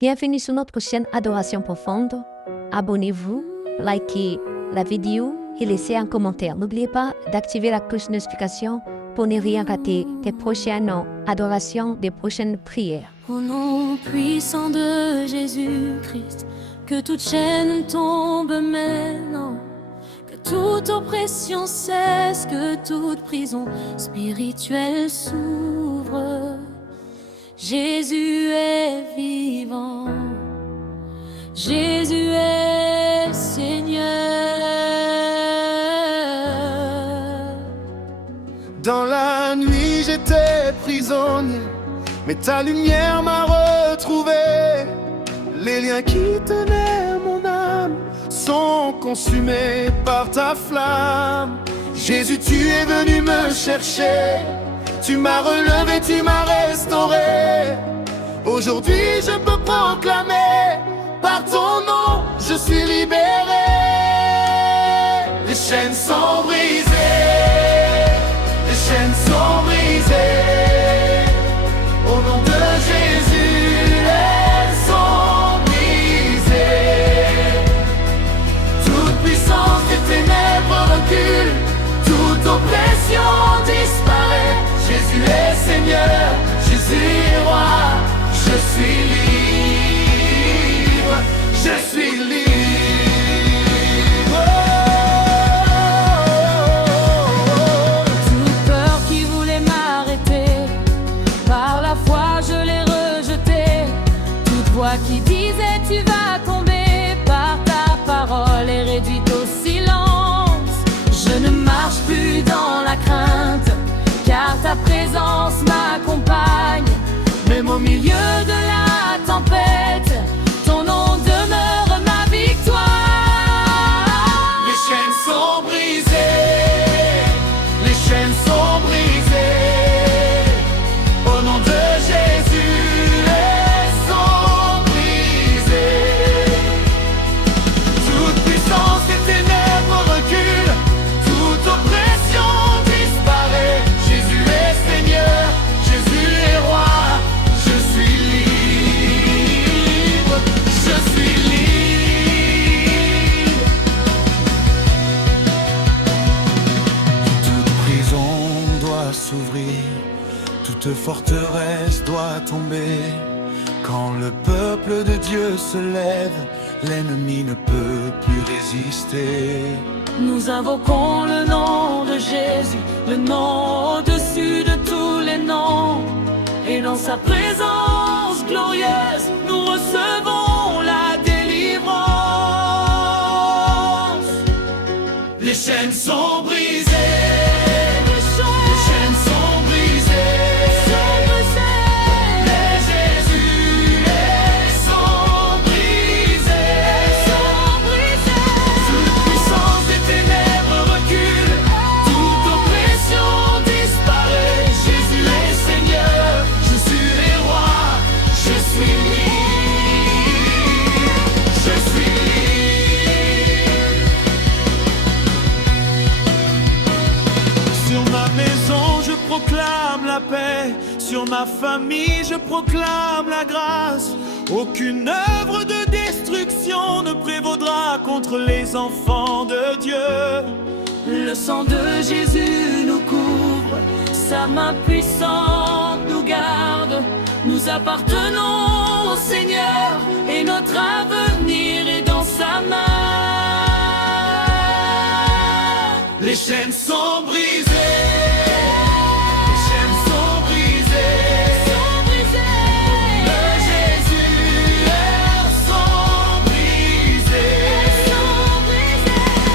Bienvenue sur notre chaîne Adoration Profonde. Abonnez-vous, likez la vidéo et laissez un commentaire. N'oubliez pas d'activer la cloche de notification pour ne rien rater des prochaines adorations, des prochaines prières. Au nom puissant de Jésus-Christ, que toute chaîne tombe maintenant, que toute oppression cesse, que toute prison spirituelle s'ouvre. Jésus est vivant, Jésus est Seigneur. Dans la nuit j'étais prisonnier, mais ta lumière m'a retrouvé. Les liens qui tenaient mon âme sont consumés par ta flamme. Jésus, tu es venu me chercher, tu m'as relevé, tu m'as restauré. Aujourd'hui je peux proclamer, par ton nom je suis libéré. Les chaînes sont brisées, les chaînes sont brisées. Au nom de Jésus, elles sont brisées. Toute puissance des ténèbres recule, toute oppression disparaît. Jésus est Seigneur, Jésus est roi. Je suis libre, je suis libre. Toute peur qui voulait m'arrêter, par la foi je l'ai rejetée. Toute voix qui disait tu vas tomber, par ta parole est réduite au silence. Je ne marche plus dans la crainte, car ta présence m'accompagne. Même au milieu de la tempête, ton nom demeure ma victoire. Les chaînes sont brisées, les chaînes sont brisées. Au nom de Jésus, elles sont brisées. Toute puissance des ténèbres recule, toute oppression disparaît. Jésus est Seigneur, Jésus est roi. Je suis libre, je suis libre. Toute prison doit s'ouvrir, toute forteresse doit tomber. Quand le peuple de Dieu se lève, l'ennemi ne peut plus résister. Nous invoquons le nom de Jésus, le nom au-dessus de tous les noms. Et dans sa présence glorieuse, nous recevons la délivrance. Les chaînes sont brisées, les chaînes sont brisées. Mais Jésus, elles sont brisées. Toute puissance des ténèbres recule, toute oppression disparaît. Jésus est Seigneur, Jésus est roi. Je suis libre, je suis libre. Sur ma maison je proclame la paix, sur ma famille je proclame la grâce. Aucune œuvre de destruction ne prévaudra contre les enfants de Dieu. Le sang de Jésus nous couvre, sa main puissante nous garde. Nous appartenons au Seigneur et notre avenir est dans sa main. Les chaînes sont brisées, les chaînes sont brisées. De Jésus, elles sont brisées.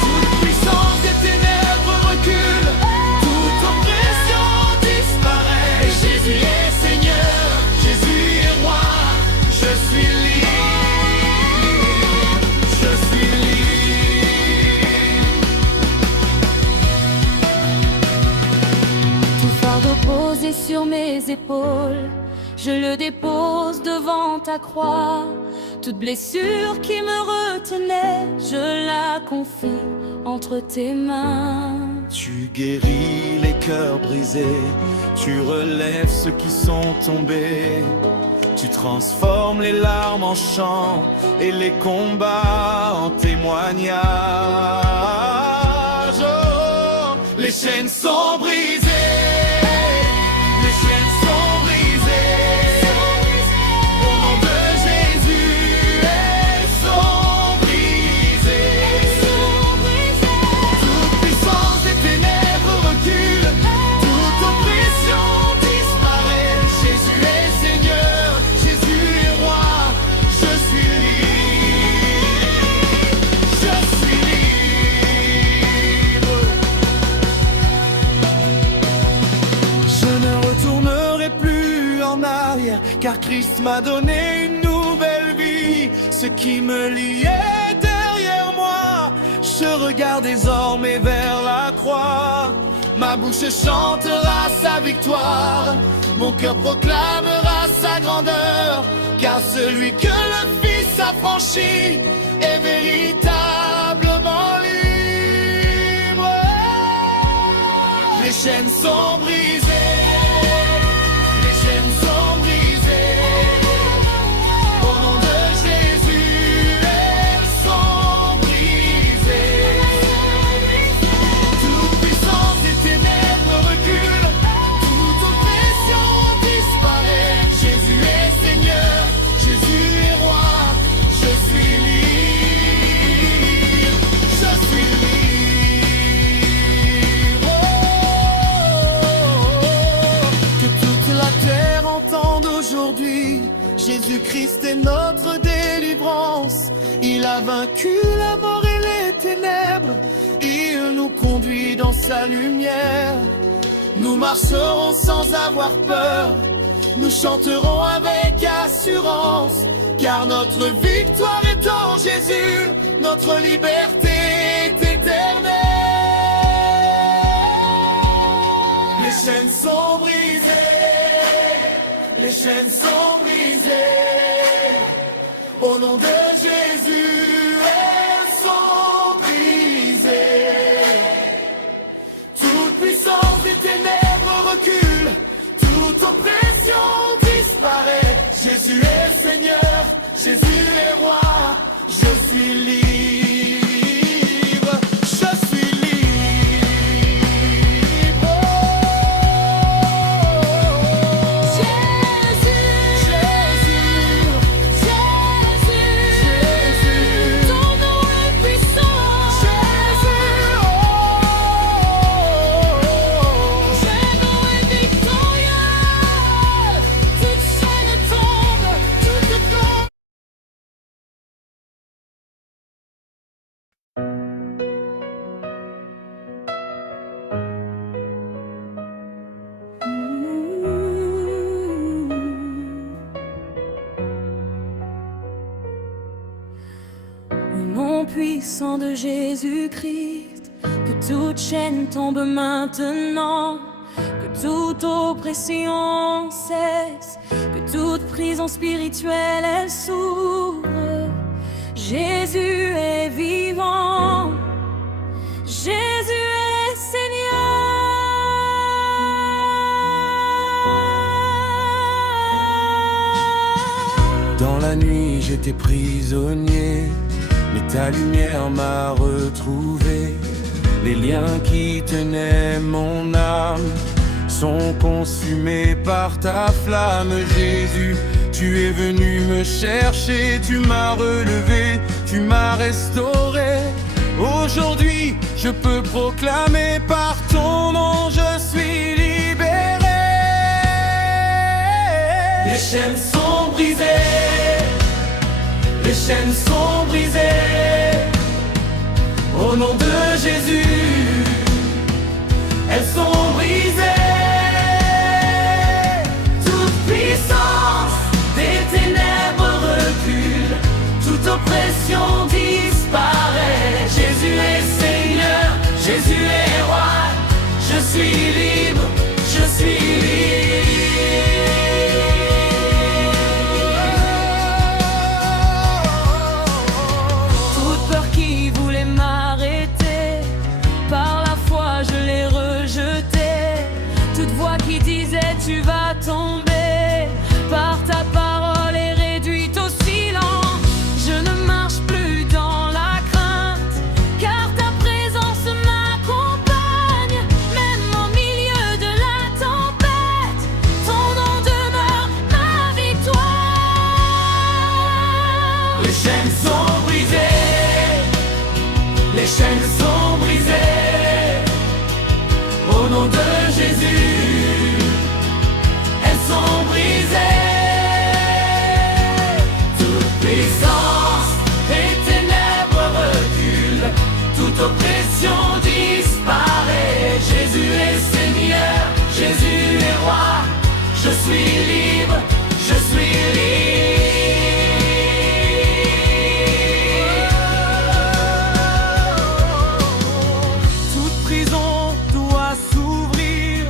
Toute puissance des ténèbres recule, toute oppression disparaît. Jésus est Seigneur, Jésus est roi. Je suis libre, je suis libre. Tout fardeau posé sur mes épaules, je le dépose devant ta croix. Toute blessure qui me retenait, je la confie entre tes mains. Tu guéris les cœurs brisés, tu relèves ceux qui sont tombés. Tu Tu transformes les larmes en chants et les combats en témoignages. Oh, les chaînes sont brisées, les chaînes sont brisées. Au nom de Jésus, elles sont brisées. Toute puissance des ténèbres recule, toute oppression disparaît. Jésus est Seigneur, Jésus est roi. Je suis libre, je suis libre. Je ne retournerai plus en arrière, car Christ m'a donné une nouvelle vie. Ce qui me liait derrière moi, je regarde désormais vers la croix. Ma bouche chantera sa victoire, mon cœur proclamera sa grandeur, car celui que le Fils a franchi est véritablement libre. Les chaînes sont brisées, les chaînes sont brisées. Au nom de Jésus, elles sont brisées. Toute puissance des ténèbres recule, toute oppression disparaît. Jésus est Seigneur, Jésus est roi. Je suis libre, je suis libre. Oh, que toute la terre entende aujourd'hui, Jésus-Christ est notre délivrance. Il a vaincu la mort et les ténèbres. Il nous conduit dans sa lumière. Nous marcherons sans avoir peur. Nous chanterons avec assurance, car notre victoire est en Jésus. Notre liberté est éternelle. Les chaînes sont brisées, les chaînes sont brisées. Au nom de Jésus, elles sont brisées. Toute puissance des ténèbres recule, toute oppression disparaît. Jésus est Seigneur, Jésus est roi. Je suis libre, je suis libre. Jésus, ton nom est puissant. Jésus est victorieux. Toute chaîne tombe, toute tombe. Au nom puissant de Jésus-Christ, que toute chaîne tombe maintenant, que toute oppression cesse, que toute prison spirituelle elle s'ouvre. Jésus est vivant, Jésus est Seigneur. Dans la nuit j'étais prisonnier, mais ta lumière m'a retrouvé. Les liens qui tenaient mon âme sont consumés par ta flamme. Jésus, tu es venu me chercher, tu m'as relevé, tu m'as restauré. Aujourd'hui, je peux proclamer par ton nom, je suis libéré. Les chaînes sont brisées, les chaînes sont brisées. Au nom de Jésus, elles sont brisées. Toute puissance des ténèbres recule, toute oppression disparaît. Jésus est Seigneur, Jésus est roi. Je suis libre, je suis libre. Toute peur qui voulait m'arrêter chaînes sont brisées, les chaînes sont brisées. Au nom de Jésus, elles sont brisées. Toute puissance et ténèbres recule, toute oppression disparaît. Jésus est Seigneur, Jésus est roi. Je suis libre, je suis libre. Toute prison doit s'ouvrir,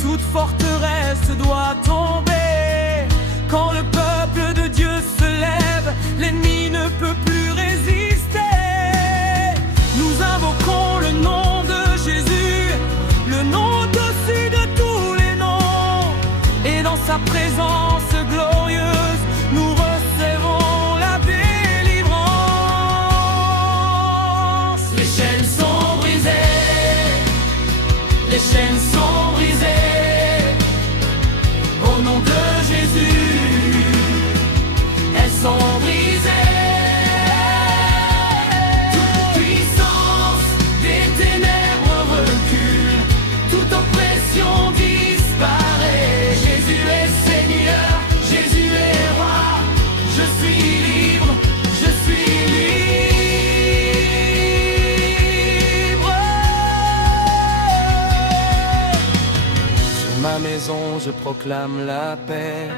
toute forteresse doit tomber. Quand le peuple de Dieu se lève, l'ennemi ne peut plus résister. Nous invoquons le nom de Jésus, le nom au-dessus de tous les noms. Et dans sa présence glorieuse, nous recevons la délivrance. Les chaînes sont brisées, les chaînes sont brisées. Au nom de Jésus, elles sont brisées. Toute puissance des ténèbres recule, toute oppression disparaît. Jésus est Seigneur, Jésus est roi. Je suis libre, je suis libre. Sur ma maison, je proclame la paix.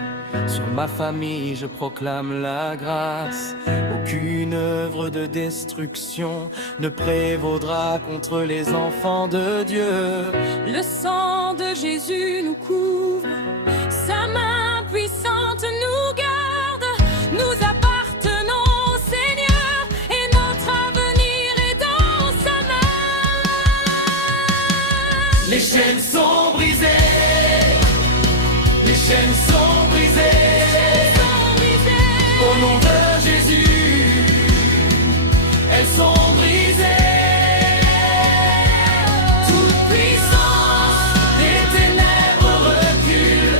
Sur ma famille, je proclame la grâce. Aucune œuvre de destruction ne prévaudra contre les enfants de Dieu. Le sang de Jésus nous couvre, sa main puissante nous garde. Nous appartenons au Seigneur et notre avenir est dans sa main. Les chaînes sont brisées, les chaînes sont brisées. Au nom de Jésus, elles sont brisées. Toute puissance des ténèbres recule,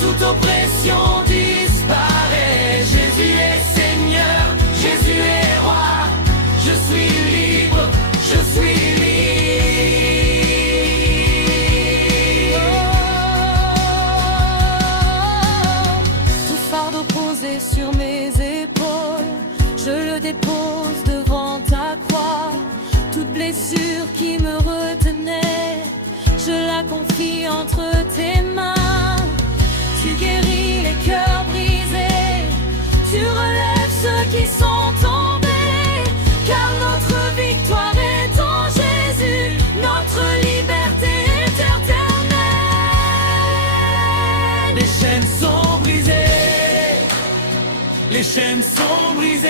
toute oppression disparaît. Jésus est Seigneur, Jésus est roi. Je suis libre, je suis libre. Tout fardeau posé sur mes épaules, je le dépose devant ta croix. Toute blessure qui me retenait, je la confie entre tes mains. Tu guéris les cœurs brisés, tu relèves ceux qui sont tombés. Car notre victoire est en Jésus, notre liberté est éternelle. Les chaînes sont brisées, les chaînes sont brisées.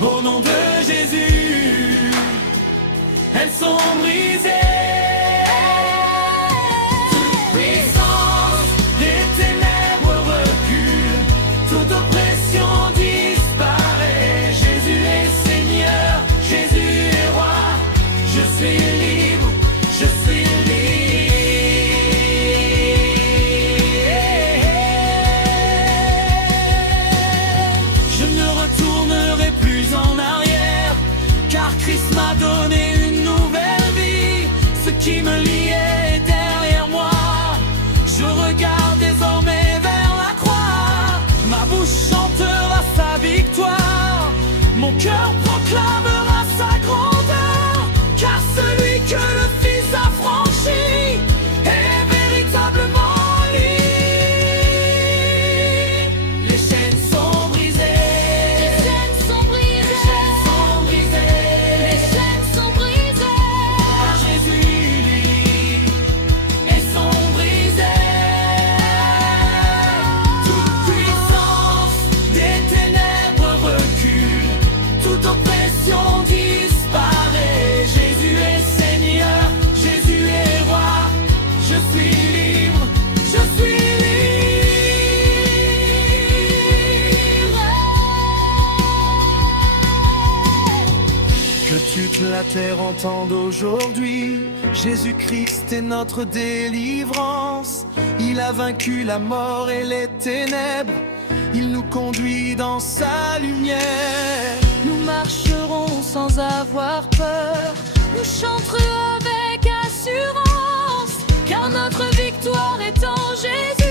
Au nom de Jésus, elles sont brisées. Toute puissance des ténèbres recule, toute oppression disparaît. Jésus est Seigneur, Jésus est roi. Je suis libre, je suis libre. Je ne retournerai plus en arrière, car Christ m'a donné une nouvelle vie. Ce qui me liait est derrière moi. Je regarde désormais vers la croix. Ma bouche chantera sa victoire, mon cœur proclamera sa grandeur. Car celui que le Fils a franchi est véritablement libre. Les chaînes sont brisées, Les chaînes sont brisées, les chaînes sont brisées. les chaînes sont brisées. Par Jésus libre, elles sont brisées. Toute puissance des ténèbres recule, toute oppression disparaît. Jésus est Seigneur, Jésus est roi. Je suis libre, je suis libre. Que toute la terre entende aujourd'hui, Jésus-Christ est notre délivrance. Il a vaincu la mort et les ténèbres. Il nous conduit conduit dans sa lumière. Nous marcherons sans avoir peur, nous chanterons avec assurance, car notre victoire est en Jésus.